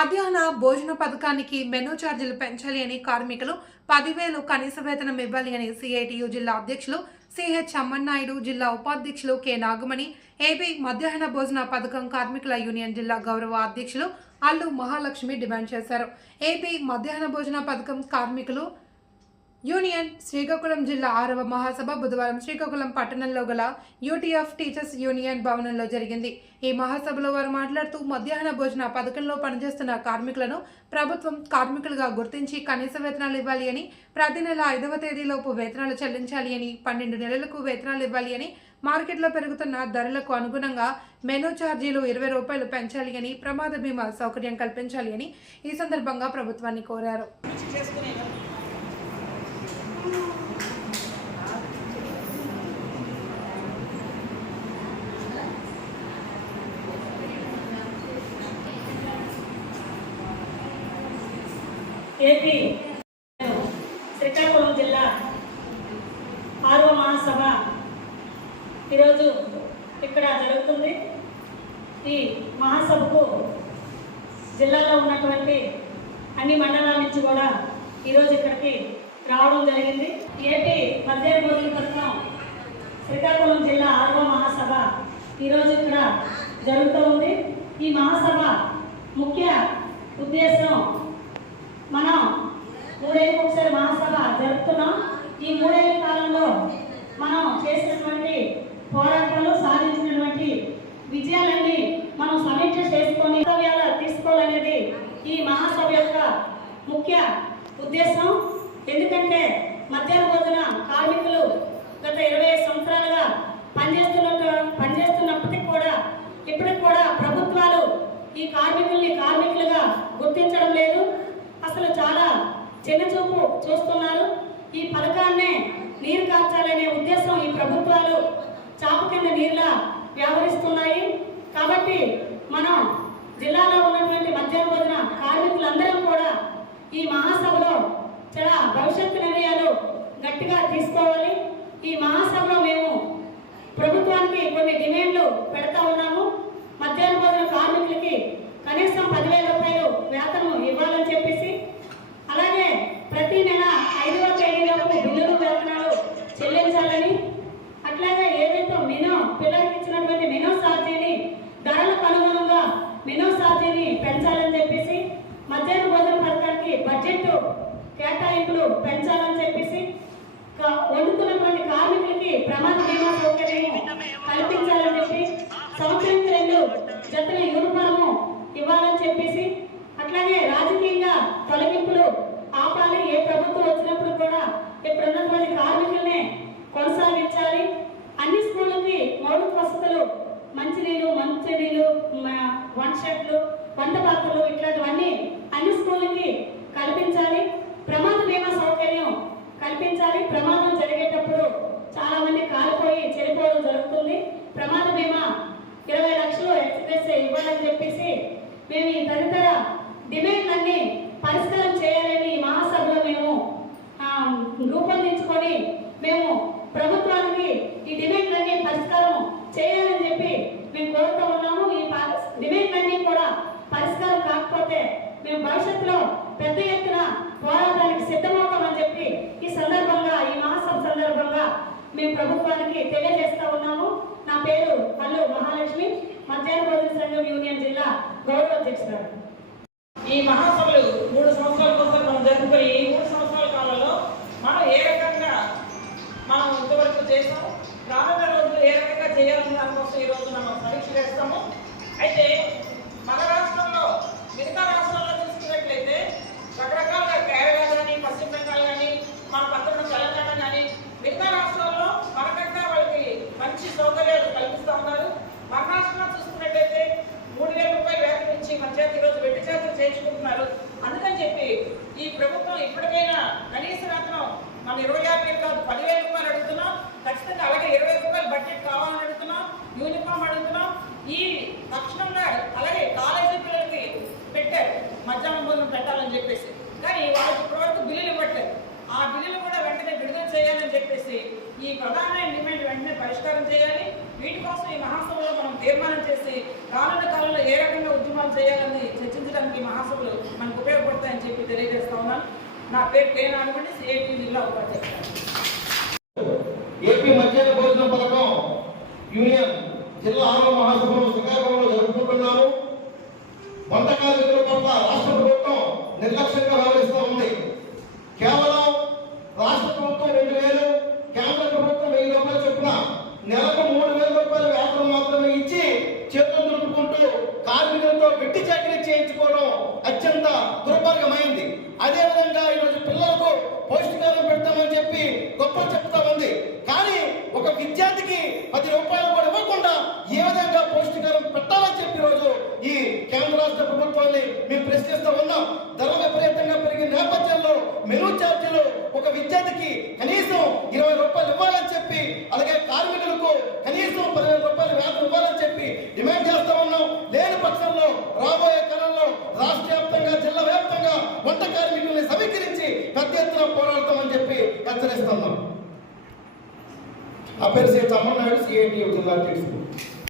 మధ్యాహ్న భోజన పథకానికి మెనూ ఛార్జీలు పెంచాలి అని కార్మికులు పదివేలు కనీస వేతనం ఇవ్వాలి అని సిఐటియు జిల్లా అధ్యక్షులు సిహెచ్ అమ్మన్నాయుడు జిల్లా ఉపాధ్యక్షులు కె నాగమణి ఏపీ మధ్యాహ్న భోజన పథకం కార్మికుల యూనియన్ జిల్లా గౌరవ అధ్యక్షులు అల్లు మహాలక్ష్మి డిమాండ్ చేశారు. ఏపీ మధ్యాహ్న భోజన పథకం కార్మికులు యూనియన్ శ్రీకాకుళం జిల్లా ఆరవ మహాసభ బుధవారం శ్రీకాకుళం పట్టణంలో గల యూటీఎఫ్ టీచర్స్ యూనియన్ భవనంలో జరిగింది. ఈ మహాసభలో వారు మాట్లాడుతూ మధ్యాహ్న భోజన పథకంలో పనిచేస్తున్న కార్మికులను ప్రభుత్వం కార్మికులుగా గుర్తించి కనీస వేతనాలు ఇవ్వాలి అని ప్రతి నెల ఐదవ తేదీలోపు వేతనాలు చెల్లించాలి అని పన్నెండు నెలలకు వేతనాలు ఇవ్వాలి అని మార్కెట్లో పెరుగుతున్న ధరలకు అనుగుణంగా మెనూ ఛార్జీలు ఇరవై రూపాయలు పెంచాలి అని ప్రమాద బీమా సౌకర్యం కల్పించాలి అని ఈ సందర్భంగా ప్రభుత్వాన్ని కోరారు. ఏపీ శ్రీకాకుళం జిల్లా ఆరవ మహాసభ ఈరోజు ఇక్కడ జరుగుతుంది. ఈ మహాసభకు జిల్లాలో ఉన్నటువంటి అన్ని మండలాల నుంచి కూడా ఈరోజు ఇక్కడికి రావడం జరిగింది. ఏపీ మధ్యాహ్న భోజన పథకం శ్రీకాకుళం జిల్లా ఆరవ మహాసభ ఈరోజు ఇక్కడ జరుగుతూ ఉంది. ఈ మహాసభ ముఖ్య ఉద్దేశం మనం మూడేళ్ళకి ఒకసారి మహాసభ జరుపుతున్నాం. ఈ మూడేళ్ళ కాలంలో మనం చేసినటువంటి పోరాటాలు సాధించినటువంటి విజయాలన్నీ మనం సమీక్ష చేసుకొని తీసుకోవాలనేది ఈ మహాసభ యొక్క ముఖ్య ఉద్దేశం. ఎందుకంటే మధ్యాహ్న భోజన కార్మికులు గత ఇరవై సంవత్సరాలుగా పనిచేస్తున్నట్టు పనిచేస్తున్నప్పటికీ కూడా ఇప్పటికి కూడా ప్రభుత్వాలు ఈ కార్మికుల్ని కార్మికులుగా గుర్తించడం లేదు. అసలు చాలా చిన్నచూపు చూస్తున్నారు. ఈ పథకాన్నే నీరు కార్చాలనే ఉద్దేశం ఈ ప్రభుత్వాలు చాపు కింద నీరులా వ్యవహరిస్తున్నాయి. కాబట్టి మనం జిల్లాలో ఉన్నటువంటి మధ్యాహ్న భోజన కార్మికులందరం కూడా ఈ మహాసభలో భవిష్యత్తు నిర్ణయాలు గట్టిగా తీసుకోవాలి. ఈ మహాసభలో మేము ప్రభుత్వానికి కొన్ని డిమాండ్లు పెడతా ఉన్నాము. మధ్యాహ్న భోజన కార్మికులకి కనీసం పదివేల రూపాయలు వేతనం ఇవ్వాలని చెప్పేసి అలాగే ప్రతి నెల ఐదవ తేదీలోపు బిల్లులు వేతనాలు చెల్లించాలని అట్లాగే ఏదైతే మినో పిల్లలకి ఇచ్చినటువంటి మినో ఛార్జీని ధరలకు అనుగుణంగా మినో ఛార్జీని పెంచాలని చెప్పేసి మధ్యాహ్న భోజన పథకానికి బడ్జెట్ కేటాయింపులు పెంచాలని చెప్పేసి వండుతున్నటువంటి కార్మికులకి ప్రమాద బీమా సౌకర్యం కల్పించాలని చెప్పి సంవత్సరానికి రెండు జతల యూనిఫాము ఇవ్వాలని చెప్పేసి అట్లాగే రాజకీయంగా తొలగింపులు ఆపాలి ఏ ప్రభుత్వం వచ్చినప్పుడు కూడా ఇప్పుడు ఉన్నటువంటి కార్మికులనే కొనసాగించాలి అన్ని స్కూళ్ళకి మౌలిక వసతులు మంచినీళ్ళు మంచినీళ్ళు మ- వంట షెట్లు వంట పాత్రలు ఇట్లాంటివన్నీ అన్ని స్కూళ్ళకి కల్పించాలి ప్రమాద బీమా సౌకర్యం కల్పించాలి. ప్రమాదం జరిగేటప్పుడు చాలా మంది కాలిపోయి చనిపోవడం జరుగుతుంది. ప్రమాద బీమా ఇరవై లక్షలు ఎక్స్ప్రెస్ ఇవ్వాలని చెప్పేసి మేము ఈ తదితర డిమాండ్లన్నీ పరిష్కారం చేయాలని ఈ మహాసభలో మేము రూపొందించుకొని మేము ప్రభుత్వానికి ఈ డిమాండ్లన్నీ పరిష్కారం చేయాలని చెప్పి మేము కోరుతూ ఉన్నాము. ఈ ప- డిమాండ్లన్నీ కూడా పరిష్కారం కాకపోతే మేము భవిష్యత్తులో పెద్ద ఎత్తున పోరాటానికి సిద్ధమవుతామని చెప్పి ఈ సందర్భంగా ఈ మహాసభ సందర్భంగా మేము ప్రభుత్వానికి తెలియజేస్తా ఉన్నాము. నా పేరు కల్లు మహాలక్ష్మి. మధ్యాహ్న భోజన సంఘం యూనియన్ జిల్లా గౌరవ అధ్యక్షురాలు. ఈ మహాసభలు మూడు సంవత్సరాల కోసం మనం జరుపుకొని ఈ మూడు సంవత్సరాల కాలంలో మనం ఏ రకంగా మనం ఇంతవరకు చేసాం రానున్న రోజులు ఏ రకంగా చేయాలనే దానికోసం ఈ రోజు మనం సమీక్ష చేస్తాము అయితే మన రాష్ట్రంలో మిగతా రాష్ట్రాల్లో చూసుకున్నట్లయితే రకరకాలుగా కేరళ కానీ పశ్చిమ బెంగాల్ కానీ మన పక్కన తెలంగాణ కానీ మిగతా రాష్ట్రాల్లో మనకంటే వాళ్ళకి మంచి సౌకర్యాలు కల్పిస్తూ ఉన్నారు మన రాష్ట్రంలో చూసుకున్నట్లయితే మూడు వేల రూపాయలు వేతనం ఇచ్చి మన చేతి ఈరోజు వెట్టి చేతులు చేయించుకుంటున్నారు అందుకని చెప్పి ఈ ప్రభుత్వం ఇప్పటికైనా కనీస వేతనం మనం ఇరవై ఆరు వేలు కాదు పదివేల రూపాయలు అడుగుతున్నాం ఖచ్చితంగా అలాగే ఇరవై రూపాయలు బడ్జెట్ కావాలని అడుగుతున్నాం యూనిఫామ్ అడుగుతున్నాం. ఈ తక్షణంగా అలాగే కాలేజీ పిల్లలకి పెట్టారు. మధ్యాహ్నం భోజనం పెట్టాలని చెప్పేసి. కానీ వాళ్ళకి ఇప్పటివరకు బిల్లులు ఇవ్వట్లేదు. ఆ బిల్లులు కూడా వెంటనే విడుదల చేయాలని చెప్పేసి ఈ ప్రధానమైన డిమాండ్ వెంటనే పరిష్కారం చేయాలి. వీటి కోసం ఈ మహాసభలో మనం తీర్మానం చేసి రానున్న కాలంలో ఏ రకంగా ఉద్యమాలు చేయాలని చర్చించడానికి ఈ మహాసభలు మనకు ఉపయోగపడతాయని చెప్పి తెలియజేస్తా ఉన్నాను. నా పేరు కే. నాగమణి సిఐటి జిల్లా ఉపాధ్యక్షుడు ఏపీ మధ్యాహ్న భోజన పథకం యూనియన్ జిల్లా ఆరవ మహాసభను శ్రీకాకుళంలో జరుపుకుంటున్నాము వంట కార్మికుల పట్ల రాష్ట్ర ప్రభుత్వం నిర్లక్ష్యంగా వ్యవహరిస్తూ ఉంది. కేవలం రాష్ట్ర ప్రభుత్వం రెండు వేలు కేంద్ర ప్రభుత్వం వెయ్యి రూపాయలు చొప్పున నెలకు మూడు వేల రూపాయల వేతనం మాత్రమే ఇచ్చి చేతులు దులుపుకుంటూ కార్మికులతో వెట్టి చాకరీ చేయించుకోవడం అత్యంత దుర్మార్గమైంది అదేవిధంగా ఈరోజు పిల్లలకు పౌష్టికారం పెడతామని చెప్పి గొప్ప చెప్తా ఉంది. కానీ ఒక విద్యార్థికి పది రూపాయలు కూడా ఇవ్వకుండా ఏ విధంగా పౌష్టికారం పెట్టాలని చెప్పి ఈరోజు ఈ కేంద్ర రాష్ట్ర మేము ప్రశ్నిస్తూ ఉన్నాం. ధర విపరీతంగా పెరిగిన నేపథ్యంలో మెనూ ఛార్జీలు ఒక విద్యార్థికి కనీసం ఇరవై రూపాయలు ఇవ్వాలని చెప్పి అలాగే కార్మికులకు కనీసం పదివేల రూపాయలు వేతనం ఇవ్వాలని చెప్పి డిమాండ్ చేస్తూ ఉన్నాం. లేని పక్షంలో రాబోయే కాలంలో రాష్ట్ర వ్యాప్తంగా జిల్లా వ్యాప్తంగా వంట కార్మికుల్ని సమీకరించి పెద్ద ఎత్తున పోరాడతామని చెప్పి హెచ్చరిస్తున్నాం. ఆ పేరు శ్రీ తమ్మనాయుడు సిఐటి జిల్లా అధ్యక్షుడు